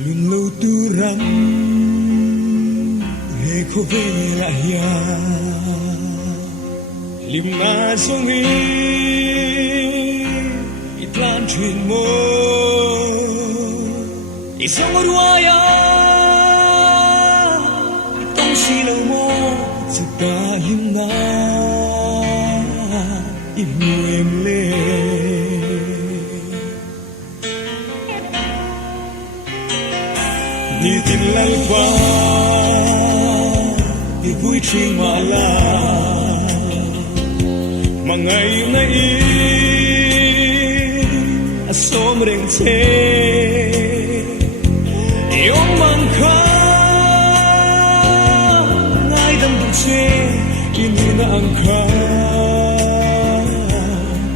Lunlaw turam Reko velahya Limna songi Itlan trin mo Isang arwaya Itong silaw mo Sa talim na Imuemle Nitinlal pa Ibu'y tring mala Mangay na asomreng te Iyong mangka Ngay damdutse Ininaangka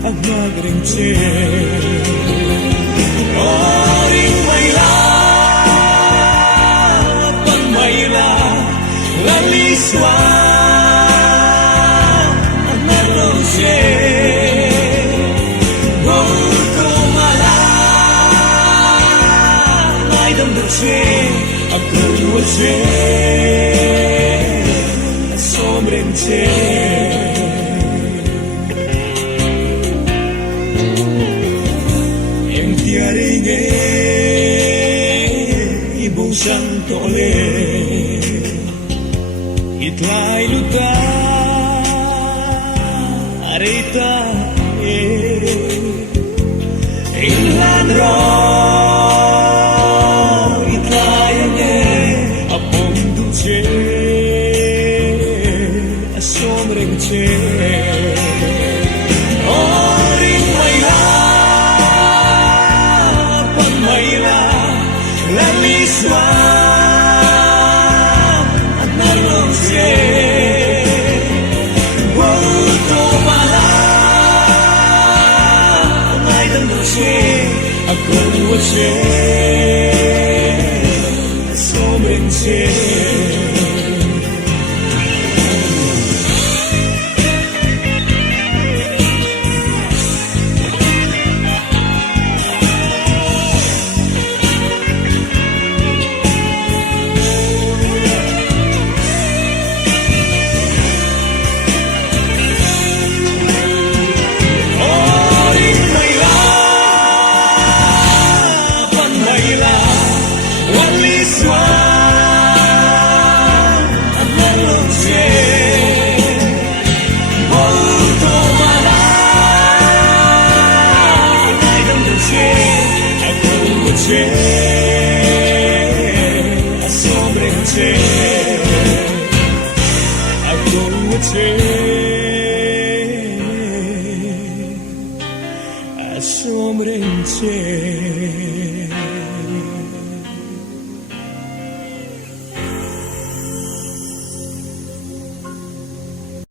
Ang nagring te Oring mayla Pangmayla Laliswa Ang narosye Ako luwase Asomrente Yang tiaringe Ibong santole Itlay luta Arita Inland road Asomreng te Oring mayla Pangmayla Laliswa At narose Buto pala Ngay dandose Ako luwase Asomreng te Asomrente Ako luwase Asomrente